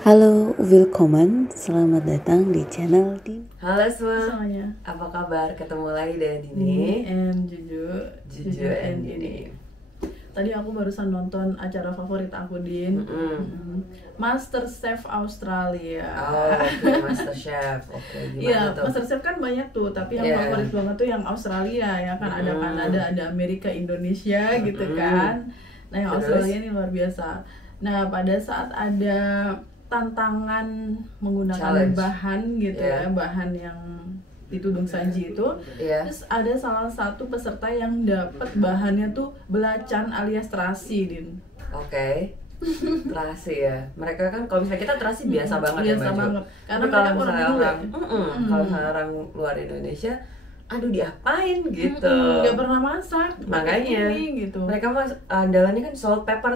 Halo, willkommen, selamat datang di channel di Halo semua, Semuanya. apa kabar? Ketemu lagi dengan Ini Dini and Juju and Dini. Tadi aku barusan nonton acara favorit aku, Din. Master Chef Australia. Oh, oke, Master Chef. Oke, Iya, gimana tuh? Master Chef kan banyak tuh, tapi yang Iya. favorit banget tuh yang Australia ya kan. Ada Kanada, ada Amerika, Indonesia gitu kan. Nah, yang Terus? Australia ini luar biasa. Nah, pada saat ada tantangan menggunakan Challenge. bahan gitu Iya. ya, bahan yang ditudung saji itu, Iya. terus ada salah satu peserta yang dapat bahannya tuh belacan alias terasi, Din. Oke. Terasi ya. Mereka kan kalau misalnya kita terasi biasa banget ya Biasa Baju. banget. Karena Tapi kalau mereka misalnya orang bule. kalau misalnya orang luar Indonesia, aduh diapain gitu. Nggak pernah masak, pakai Makanya ini gitu. mereka mah andalannya kan salt pepper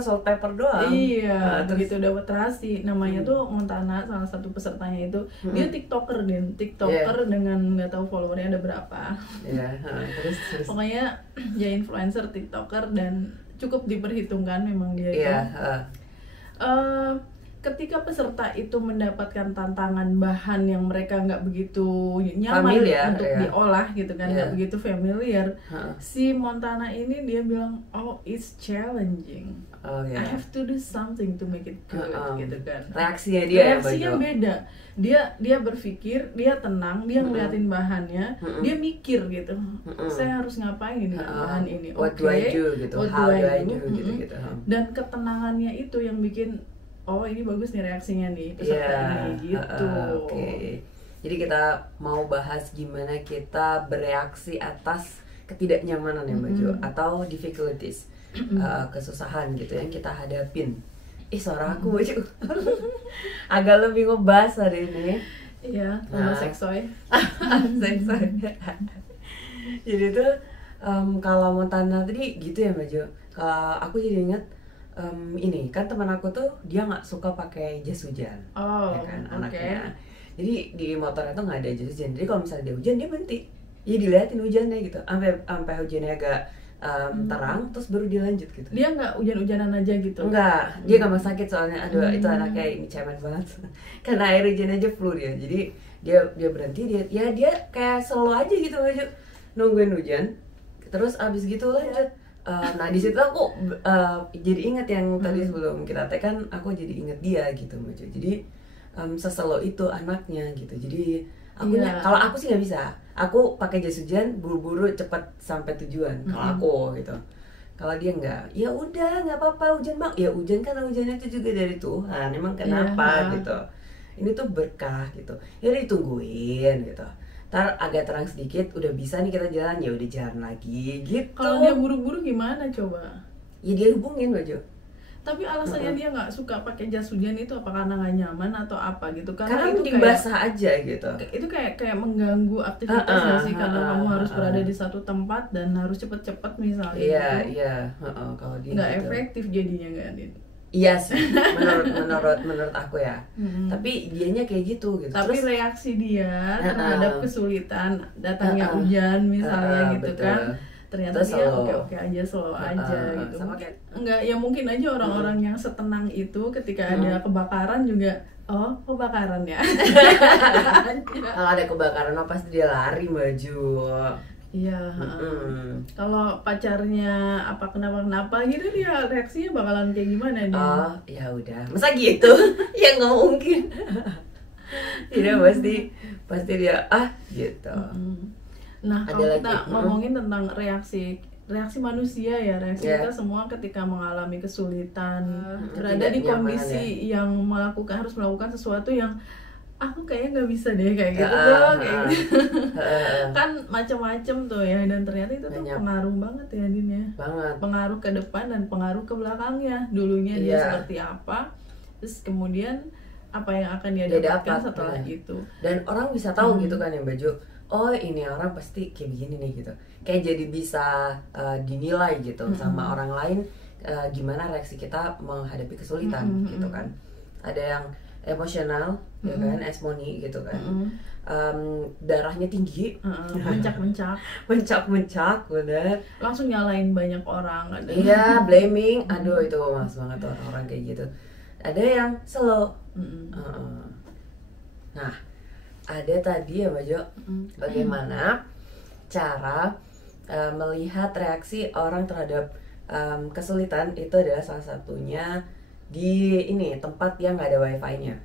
doang. Iya, Terus begitu dapat terasi. Namanya tuh Montana, salah satu pesertanya itu. Dia TikToker, Din. TikToker dengan nggak tahu followernya ada berapa. ya, terus Pokoknya dia influencer, TikToker, dan cukup diperhitungkan memang dia itu. iya, Ketika peserta itu mendapatkan tantangan bahan yang mereka nggak begitu nyaman Familiar, untuk ya. diolah gitu kan, nggak Iya. begitu familiar, Heeh. si Montana ini dia bilang, oh it's challenging, Oh ya. I have to do something to make it good gitu kan. Reaksinya dia Reaksinya ya Baju. beda. Dia berpikir, dia tenang, dia ngeliatin bahannya, dia mikir gitu. Saya harus ngapain ini bahan ini? What do I Oke, do gitu? what How do I do Mm-mm. gitu. Dan ketenangannya itu yang bikin, oh ini bagus nih reaksinya nih peserta ini gitu. Oke. Jadi kita mau bahas gimana kita bereaksi atas ketidaknyamanan ya Baju atau difficulties, kesusahan gitu yang kita hadapin. Suara aku Baju agak lebih ngebahas hari ini. Iya, Nah. tambah seksoy. Seksoy. Jadi tuh kalau Montana tadi gitu ya Baju. Kalau aku jadi inget ini kan teman aku tuh dia nggak suka pakai jas hujan, Oh, ya kan oke. anaknya. Jadi di motornya tuh nggak ada jas hujan. Jadi kalau misalnya dia hujan dia berhenti. Ya diliatin hujannya gitu. Sampai hujannya agak terang terus baru dia lanjut gitu. Dia nggak hujan-hujanan aja gitu. Enggak, dia gampang sakit soalnya. Aduh, itu anaknya ini cemen banget. Karena air hujan aja flu dia. Jadi dia berhenti dia kayak slow aja gitu aja nungguin hujan. Terus abis gitu lanjut. Nah di situ aku jadi inget yang tadi sebelum kita tag kan aku jadi inget dia gitu Mbak Jo. Jadi seselo itu anaknya gitu. Jadi aku Iya. kalau aku sih nggak bisa. Aku pakai jas hujan buru-buru cepat sampai tujuan. Kalau aku gitu. Kalau dia nggak, ya udah nggak apa-apa hujan bang. Ya hujan kan hujannya itu juga dari Tuhan. Emang kenapa Iya. gitu? Ini tuh berkah gitu. Ya udah ditungguin gitu. Ntar agak terang sedikit, udah bisa nih kita jalan, ya udah jalan lagi gitu. Kalau dia buru-buru gimana coba? Ya dia hubungin Baju. Tapi alasannya dia nggak suka pakai jas hujan itu apa karena nggak nyaman atau apa gitu? Karena itu mending basah aja gitu. itu kayak mengganggu aktivitas nggak sih, karena kamu harus berada di satu tempat dan harus cepet-cepet misalnya Iya, gitu. iya. Kalau dia Nggak gitu. efektif jadinya nggak, Din? Iya sih, menurut aku ya. Tapi dianya kayak gitu gitu. Tapi Terus reaksi dia terhadap kesulitan datangnya hujan misalnya gitu betul. kan, ternyata Terus dia slow. oke aja, slow aja gitu. sama kayak Enggak, ya mungkin aja orang-orang yang setenang itu ketika ada kebakaran juga, oh kebakaran ya. kalau ada kebakaran mah pasti dia lari Baju. Iya. Kalau pacarnya apa kenapa gitu, dia reaksinya bakalan kayak gimana dia? Oh ya udah, masa gitu? Ya nggak mungkin. Tidak pasti dia gitu. Nah, Ada kalau lagi? kita ngomongin tentang reaksi manusia ya, reaksi Yeah. kita semua ketika mengalami kesulitan, berada di ketidaknyamanan kondisi yang harus melakukan sesuatu yang aku kayaknya nggak bisa deh kayak gitu Ah, tuh, ah, kayak ah. gitu. Kan macam-macam tuh ya, dan ternyata itu tuh Banyak. pengaruh banget ya, Din ya. Banget. Pengaruh ke depan dan pengaruh ke belakangnya. Dulunya dia Iya. seperti apa, terus kemudian apa yang akan dia Dia dapatkan dapat, setelah ya. itu. Dan orang bisa tahu gitu kan ya Baju. Oh ini orang pasti kayak begini nih gitu. Kayak jadi bisa dinilai gitu sama orang lain, gimana reaksi kita menghadapi kesulitan gitu kan. Ada yang emosional ya kan, esmoni gitu kan. Darahnya tinggi, mencak bener, langsung nyalain banyak orang. iya blaming, aduh itu males banget tuh orang-orang kayak gitu. ada yang slow. Mm-mm. Nah, ada tadi ya Mbak Jo, bagaimana cara melihat reaksi orang terhadap kesulitan, itu adalah salah satunya di ini tempat yang nggak ada wifi-nya.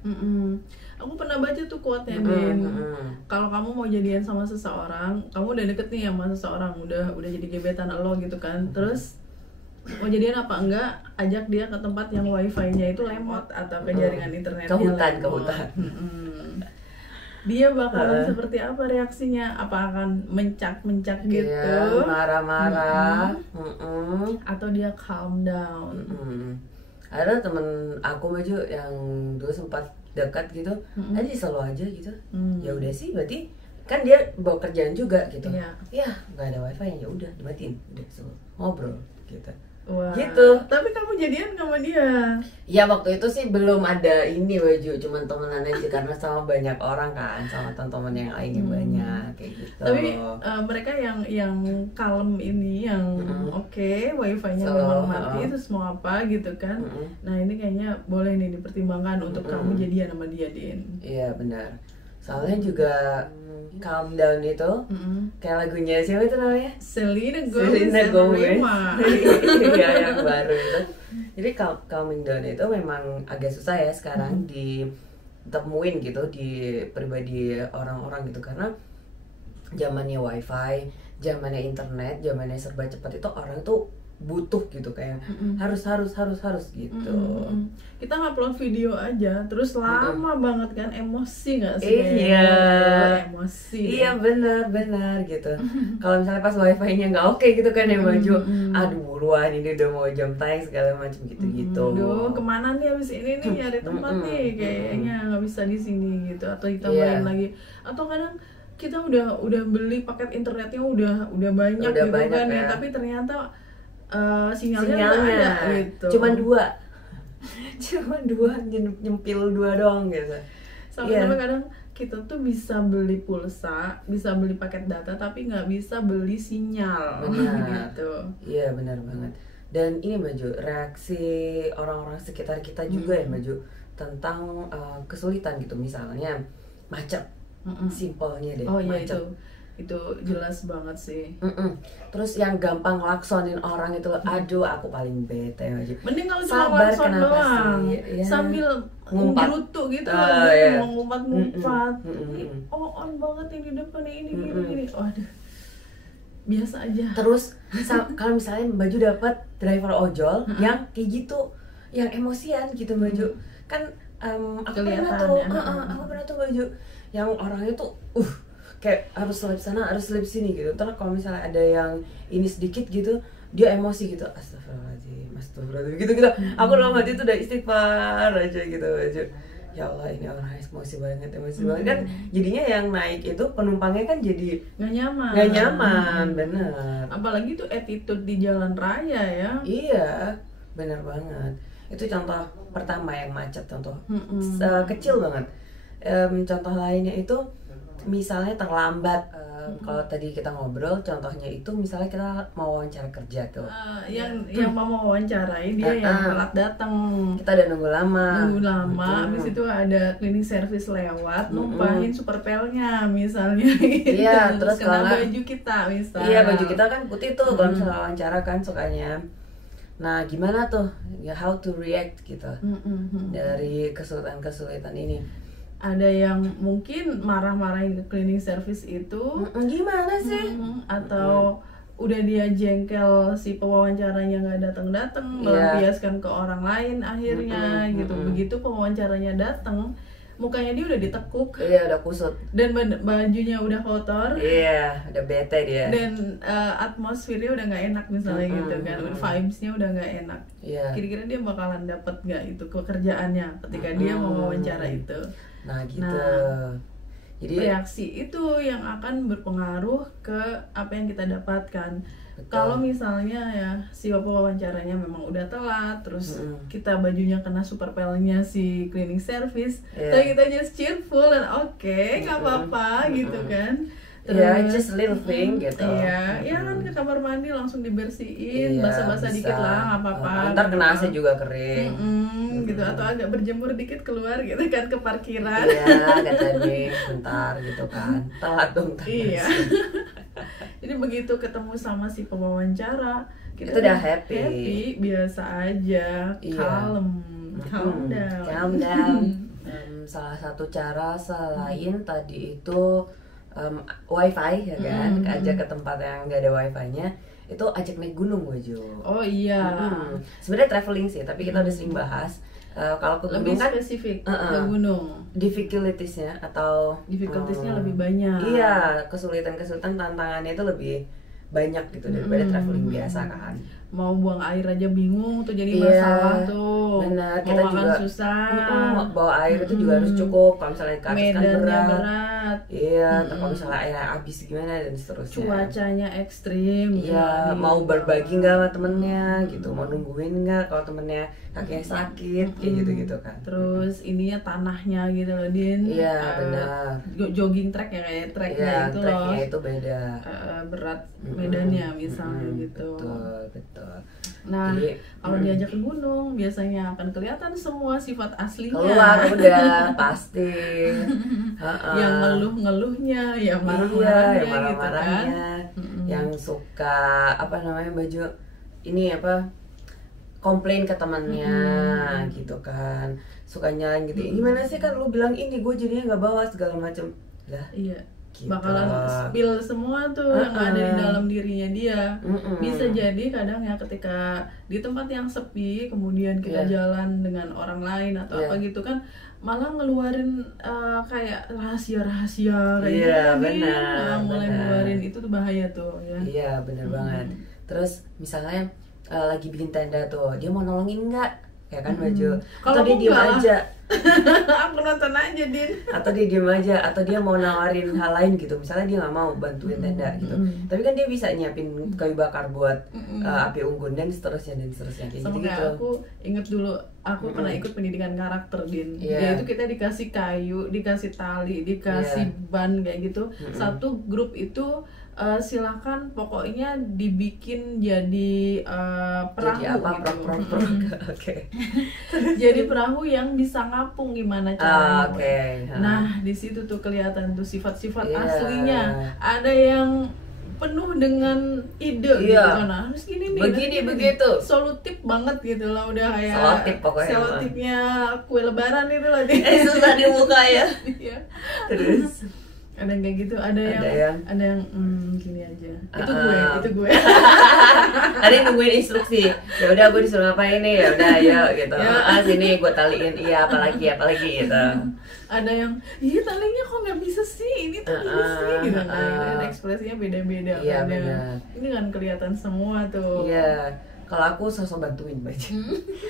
Aku pernah baca tuh quote-nya, Din. Kalau kamu mau jadian sama seseorang, kamu udah deket nih sama seseorang, udah jadi gebetan lo gitu kan. Terus mau jadian apa enggak, ajak dia ke tempat yang wifi-nya itu lemot atau ke jaringan internetnya ke lemot. hutan. Dia bakalan seperti apa reaksinya? Apa akan mencak gitu? Iya, marah-marah. Atau dia calm down? Ada temen aku Maju yang dulu sempat dekat gitu, aja selalu aja gitu. Ya udah sih, berarti kan dia bawa kerjaan juga gitu. Ya nggak ada wifi, ya udah dimatiin, udah selalu ngobrol gitu. Wah. Gitu. Tapi kamu jadian sama dia? Ya waktu itu sih belum ada ini Baju, cuman temenan aja karena sama banyak orang kan, sama teman-teman yang lainnya banyak kayak gitu. Tapi mereka yang kalem ini, yang oke, wifi-nya memang mati, terus mau apa gitu kan? Nah ini kayaknya boleh nih dipertimbangkan untuk kamu jadian sama dia, Din. Iya benar. Soalnya juga calm down itu kayak lagunya siapa itu namanya? Selena Gomez. Iya yang baru itu. Jadi calming down itu memang agak susah ya sekarang ditemuin gitu di pribadi orang-orang gitu, karena zamannya wifi, zamannya internet, zamannya serba cepat, itu orang tuh butuh gitu kayak harus gitu. Kita ngupload video aja terus lama banget kan, emosi nggak sih? Iya, emosi. Iya benar gitu. Kalau misalnya pas wifi-nya nggak oke gitu kan ya Maju, aduh buruan ini udah mau jam tayang segala macam gitu. Aduh, kemana nih abis ini nih nyari tempat nih, kayaknya nggak bisa di sini gitu, atau kita main lagi, atau kadang kita udah beli paket internetnya udah banyak gitu banyak kan ya, tapi ternyata sinyalnya nggak ada gitu. Cuman dua nyempil dua doang gitu. Sama-sama kadang kita tuh bisa beli pulsa, bisa beli paket data, tapi nggak bisa beli sinyal. Gitu. Iya benar banget. Dan ini Maju, reaksi orang-orang sekitar kita juga ya Maju tentang kesulitan gitu, misalnya macet. Simpelnya deh, macet. Itu jelas banget sih. Terus yang gampang laksonin orang itu, aduh aku paling bete aja. Mending kalau cuma lakson doang, sambil ngerutu gitu, mau ngumpat-ngumpat. On banget yang di depan ini gini. Waduh, biasa aja. Terus kalau misalnya Baju dapat driver ojol yang kayak gitu, yang emosian gitu Baju, kan aku pernah tuh Baju, yang orangnya tuh kayak harus selip sana, harus selip sini gitu. Terus kalau misalnya ada yang ini sedikit gitu, dia emosi gitu, astagfirullahaladzim gitu. Aku dalam hati itu udah istighfar aja gitu aja. Ya Allah, ini orang emosi banget kan. Jadinya yang naik itu penumpangnya kan jadi nggak nyaman, bener. Apalagi tuh attitude di jalan raya ya. Iya, bener banget. Itu contoh pertama yang macet, contoh kecil banget. Contoh lainnya itu misalnya terlambat. Kalau tadi kita ngobrol, contohnya itu misalnya kita mau wawancara kerja tuh. Yang mau wawancarai dia yang telat datang. Kita udah nunggu lama. Habis itu ada cleaning service lewat, numpahin superpelnya misalnya. Iya, terus kena baju kita misalnya. Iya, baju kita kan putih tuh kalau misalnya wawancara kan sukanya. Nah, gimana tuh? Ya how to react gitu. Dari kesulitan ini. Ada yang mungkin marah-marahin ke cleaning service itu, gimana sih? Atau udah dia jengkel si pewawancaranya nggak datang, melampiaskan ke orang lain akhirnya gitu. Begitu pewawancaranya datang, mukanya dia udah ditekuk, udah kusut, dan bajunya udah kotor, udah bete dia, dan atmosfernya udah nggak enak misalnya gitu kan, vibesnya udah nggak enak. Kira-kira dia bakalan dapet nggak itu pekerjaannya ketika dia mau wawancara itu? Nah gitu. Jadi reaksi itu yang akan berpengaruh ke apa yang kita dapatkan. Kalau misalnya ya si wawancaranya memang udah telat, terus kita bajunya kena superpelnya si cleaning service, tapi kita just cheerful dan nggak apa-apa gitu kan. Terus just little thing gitu. Kan ke kamar mandi langsung dibersihin, basah-basah dikit lah, nggak apa-apa. Ntar kena AC juga kering. gitu, atau agak berjemur dikit keluar gitu kan ke parkiran. Iya, kata deh bentar gitu kan, telat dong. Iya. Jadi begitu ketemu sama si pewawancara, kita itu udah happy, biasa aja, kalem, calm down. Salah satu cara selain tadi itu wifi ya kan, ajak ke tempat yang nggak ada wifi-nya, itu ajak naik gunung gue Jo. Oh iya. Sebenarnya traveling sih, tapi kita udah sering bahas. Kalau ke gunung lebih kan spesifik ke gunung, difficulties-nya atau lebih banyak. Iya, kesulitan tantangannya itu lebih banyak gitu daripada traveling biasa kan. Mau buang air aja bingung tuh, jadi masalah tuh. Benar, mau kita makan juga susah. Bawa air itu juga harus cukup. Kalau misalnya ke atas kan berat. Iya, kalau misalnya airnya habis gimana dan seterusnya. Cuacanya ekstrim. Iya, mau berbagi nggak sama temennya gitu, mau nungguin nggak kalau temennya kakinya sakit kayak gitu kan. Terus ininya tanahnya gitu loh Din. Iya benar. Jogging track ya, kayak tracknya itu loh. Tracknya itu beda. Berat medannya misalnya gitu. Betul. Nah, kalau diajak ke gunung biasanya akan kelihatan semua sifat aslinya. Keluar udah pasti. Yang ngeluh-ngeluhnya, yang marah-marahnya, gitu kan. Yang suka baju ini komplain ke temannya gitu kan, suka nyalain gitu. Gimana sih kan lu bilang ini, gue jadinya nggak bawa segala macem lah. Iya. Gitu. Bakalan spill semua tuh yang ada di dalam dirinya dia. Bisa jadi kadang ya ketika di tempat yang sepi, kemudian kita jalan dengan orang lain atau apa gitu kan, malah ngeluarin kayak rahasia-rahasia kayak gitu. Benar. Mulai ngeluarin itu tuh bahaya tuh ya. Iya benar banget. Terus misalnya lagi bikin tenda tuh, dia mau nolongin nggak? Ya kan baju. Atau dia diem aja. Aku nonton aja Din. Atau dia diem aja, atau dia mau nawarin hal lain gitu. Misalnya dia nggak mau bantuin tenda gitu. Tapi kan dia bisa nyiapin kayu bakar buat api unggun dan seterusnya kayak sama gitu. Kayak aku inget dulu, aku pernah ikut pendidikan karakter Din. Yaitu kita dikasih kayu, dikasih tali, dikasih ban kayak gitu. Satu grup itu silakan pokoknya dibikin jadi perahu. Jadi apa? Gitu. Oke. Jadi perahu yang bisa ngapung gimana caranya. Okay. Nah, di situ tuh kelihatan tuh sifat-sifat aslinya. Ada yang penuh dengan ide gitu kan. Harus gini nih. Begini begitu. Solutif banget gitu loh, udah kayak selotip pokoknya. Selotipnya kue lebaran itu loh. Susah dibuka ya. Iya. Terus ada yang kayak gitu, ada yang gini aja. Itu gue. Ada yang nungguin instruksi. Ya udah gue disuruh ngapain nih, ya udah ayo gitu. Sini gue taliin, apalagi gitu. Ada yang, talinya kok nggak bisa sih, ini tuh gini sih gitu. Dan ekspresinya beda-beda. Iya benar. Ini kan kelihatan semua tuh. Iya. Kalau aku sosok bantuin baju.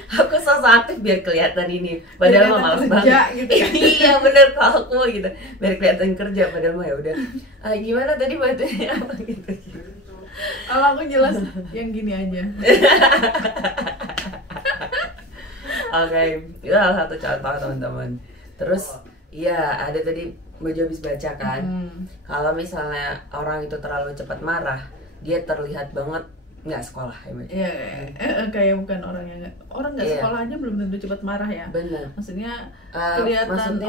Aku sosok aktif biar kelihatan ini. Padahal mah malas banget. Gitu ya? Iya bener, kalau aku gitu. Biar kelihatan kerja, padahal mah ya udah. Gimana tadi bantuinnya apa gitu. Kalau aku jelas yang gini aja. Oke, itu salah satu contoh teman-teman. Terus, ada tadi baju habis baca kan. Kalau misalnya orang itu terlalu cepat marah, dia terlihat banget nggak sekolah ya Mbak? Iya, kayak bukan orang nggak sekolah aja belum tentu cepat marah ya. Benar. Maksudnya kelihatan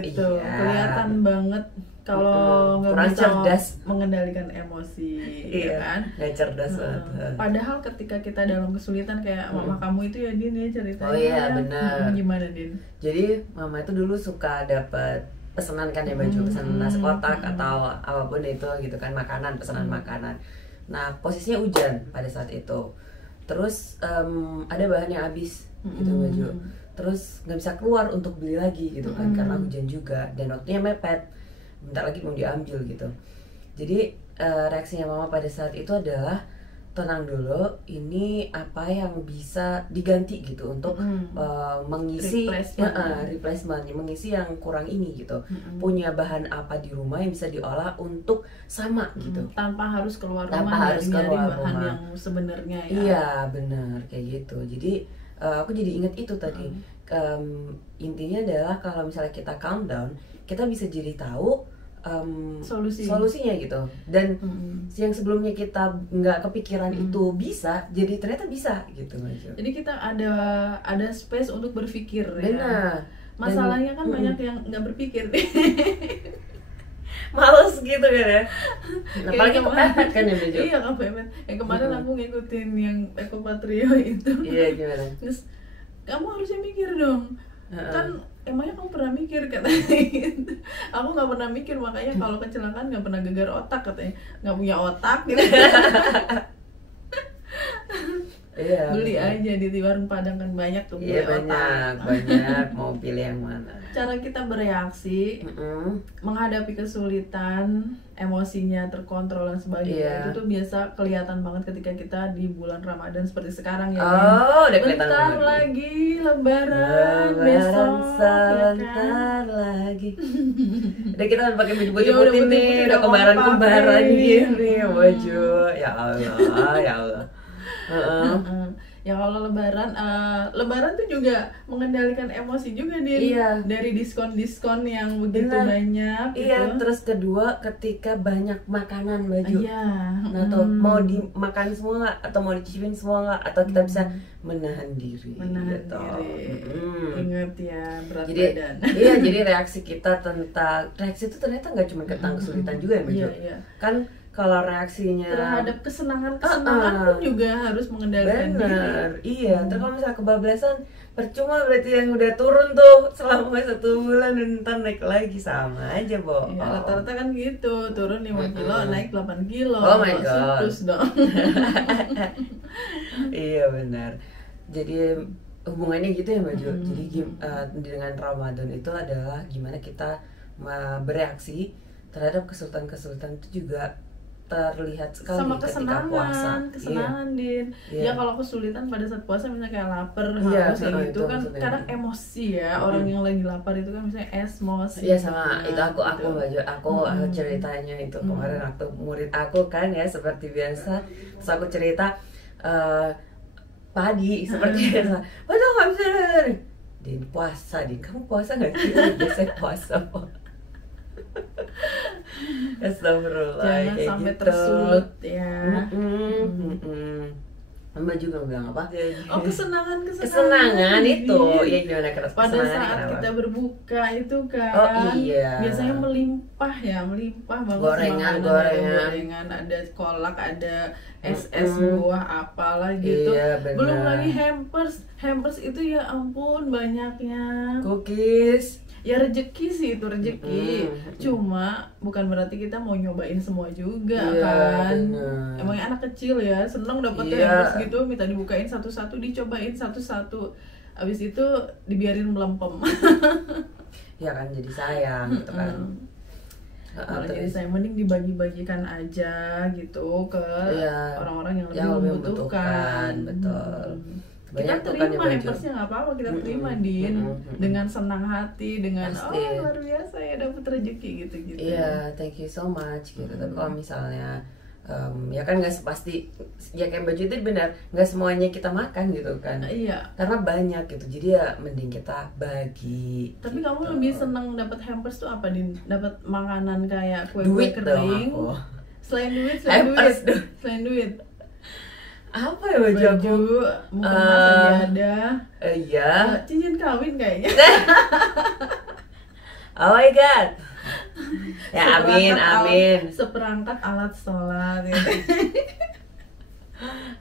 gitu, kelihatan banget kalau nggak bisa cerdas mengendalikan emosi, ya kan? Nggak cerdas banget. Padahal ketika kita dalam kesulitan kayak mama kamu itu ya Din ya ceritanya. Oh iya benar. Gimana Din? Jadi mama itu dulu suka dapat pesanan kan ya baju, pesanan nasi kotak atau apapun itu gitu kan, makanan, pesanan makanan. Nah posisinya hujan pada saat itu, terus ada bahan yang habis gitu baju, terus nggak bisa keluar untuk beli lagi gitu kan karena hujan juga dan waktunya mepet, bentar lagi mau diambil gitu. Jadi reaksinya mama pada saat itu adalah tenang dulu, ini apa yang bisa diganti gitu untuk mengisi replacement, mengisi yang kurang ini gitu. Punya bahan apa di rumah yang bisa diolah untuk sama gitu. Tanpa harus keluar Tanpa rumah harus keluar bahan rumah. yang sebenarnya ya. Iya benar kayak gitu. Jadi aku jadi inget itu tadi. Intinya adalah kalau misalnya kita calm down, kita bisa jadi tahu solusinya gitu. Dan yang sebelumnya kita nggak kepikiran itu bisa, jadi ternyata bisa gitu Maju. Jadi kita ada space untuk berpikir. Benar. Ya. Masalahnya kan banyak yang nggak berpikir. Males gitu kan ya. Nah, apalagi kepepet kan ya Bejo. Iya kepepet. Yang kemarin aku ngikutin yang Eko Patrio itu. Iya gimana? Terus kamu harusnya mikir dong. Kan emangnya kamu pernah mikir katanya gitu. Aku nggak pernah mikir, makanya kalau kecelakaan nggak pernah gegar otak katanya. Nggak punya otak gitu. Iya, beli aja di warung Padang kan banyak tuh beli otak. banyak mau pilih yang mana. Cara kita bereaksi menghadapi kesulitan, emosinya terkontrol dan sebagainya, itu tuh biasa kelihatan banget ketika kita di bulan Ramadan seperti sekarang ya. Udah kelihatan bentar lagi Lebaran besok sebentar lagi. Udah kita pakai baju putih nih, udah kembaran gini baju. Ya Allah, ya Allah. Ya kalau lebaran tuh juga mengendalikan emosi juga dari diskon yang begitu banyak gitu. Iya, terus kedua ketika banyak makanan Baju. Nah tuh mau dimakan semua atau mau dicicipin semua atau kita bisa menahan diri gitu. Ingat ya berat jadi, badan. Iya, jadi reaksi kita reaksi itu ternyata nggak cuma tentang kesulitan juga ya Baju. Kan kalau reaksinya terhadap kesenangan pun juga harus mengendalikan diri. Iya, terus kalau misalnya kebablasan percuma, berarti yang udah turun tuh selama 1 bulan dan ntar naik lagi sama aja, Bo. Ya, rata-rata kan gitu, turun 5 kilo, naik 8 kilo. Oh my god. Terus dong. Iya benar. Jadi hubungannya gitu ya Mbak Jo. Jadi dengan Ramadan itu adalah gimana kita bereaksi terhadap kesulitan-kesulitan itu juga terlihat sekali sama ketika puasa. Kesenangan Din. Ya kalau kesulitan pada saat puasa misalnya kayak lapar, haus kayak gitu kan kadang emosi ya. Orang yang lagi lapar itu kan misalnya esmosi. Iya sama itu aku baju aku ceritanya itu kemarin waktu murid aku kan ya seperti biasa. Terus aku cerita padi seperti biasa. Padahal nggak bisa Din puasa Din, kamu puasa nggak sih? Biasa puasa Astagfirullah. Jangan kayak sampai gitu. tersulut ya. Mbak juga bilang apa? Oh kesenangan itu ya gimana pada saat kita berbuka itu kan. Oh iya. Biasanya melimpah banget. Gorengan, ada kolak, ada es buah apalah gitu. Iya, belum lagi hampers itu ya ampun banyaknya. Cookies. Ya rezeki sih itu rezeki. Cuma bukan berarti kita mau nyobain semua juga kan. Emangnya anak kecil ya seneng dapet hampers gitu, minta dibukain satu-satu, dicobain satu-satu. Abis itu dibiarin melempem. Ya kan jadi sayang gitu kan. Jadi saya mending dibagi-bagikan aja gitu ke orang-orang yang lebih membutuhkan. Betul. Kita terima hampersnya nggak apa-apa, kita terima Din dengan senang hati, dengan luar biasa ya dapat rezeki gitu. Iya, thank you so much gitu. Tapi kalau misalnya ya kan nggak sepasti ya kayak baju itu benar nggak semuanya kita makan gitu kan. Iya. Karena banyak gitu, jadi ya mending kita bagi. Tapi gitu. Kamu lebih seneng dapat hampers tuh apa Din? Dapat makanan kayak kue Duit kering? dong aku. Selain duit. Apa ya baju? Mungkin sajadah. Iya. Cincin kawin kayaknya. Oh my god. Ya amin. Seperangkat alat sholat. Gitu.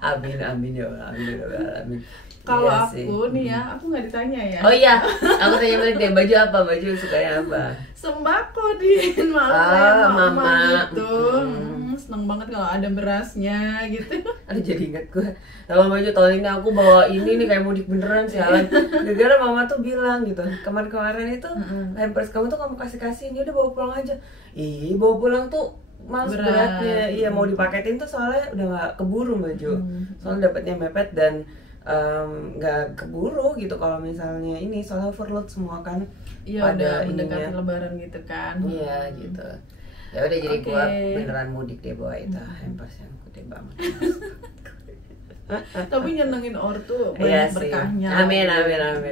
amin ya amin. Kalau aku nih ya, aku nggak ditanya ya. Oh iya, aku tanya balik deh, baju apa? Baju sukanya apa? Sembako Din, malah mama gitu. Seneng banget kalau ada berasnya gitu. Aduh jadi inget gue kalau baju tahun ini aku bawa ini nih kayak mudik beneran sih Alan. Gara-gara mama tuh bilang gitu kemarin itu hampers kamu tuh kamu kasih ini udah bawa pulang aja. Bawa pulang tuh males beratnya. Iya mau dipaketin tuh soalnya udah nggak keburu baju. Soalnya dapatnya mepet dan nggak keburu gitu kalau misalnya ini soalnya overload semua kan. Iya udah mendekati lebaran gitu kan. Iya gitu. Ya udah jadi gua beneran mudik deh bawa itu hampers yang gede banget. Tapi nyenengin ortu Iya banyak sih. berkahnya. Amin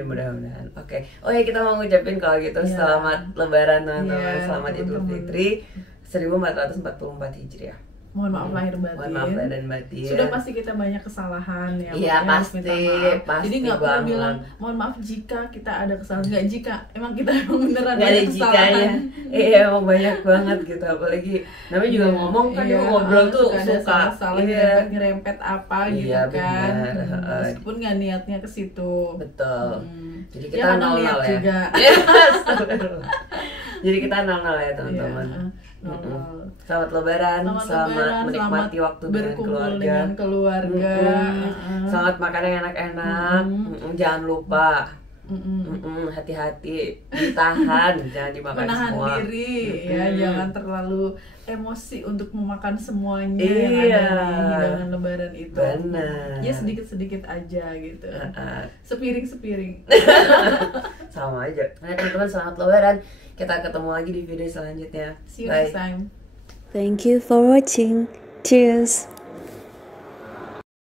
mudah-mudahan. Oke. Oh ya, kita mau ngucapin kalau gitu selamat Lebaran teman-teman. Selamat Idul Fitri 1444 Hijriah. Mohon maaf lahir batin. Mohon maaf lahir dan batin. Sudah pasti kita banyak kesalahan ya. Iya pasti. Jadi nggak perlu bilang mohon maaf jika kita ada kesalahan. Nggak jika, emang kita beneran nggak ada jikanya. Iya emang banyak banget gitu. Apalagi namanya juga ngomong kan, juga ngobrol tuh suka salah nyerempet apa gitu kan. Meskipun nggak niatnya ke situ. Betul. Jadi ya, kita nol ya. Juga. Jadi kita nol ya teman-teman. Selamat Lebaran, selamat menikmati waktu dengan keluarga. Selamat makan yang enak-enak. Jangan lupa hati-hati, ditahan, jangan dimakan menahan semua. Diri ya, jangan terlalu emosi untuk memakan semuanya yang ada di hidangan Lebaran itu. Benar. Ya sedikit-sedikit aja gitu. Sepiring-sepiring. Sama aja. Nah teman-teman, selamat Lebaran. Kita ketemu lagi di video selanjutnya. See you next time. Thank you for watching. Cheers.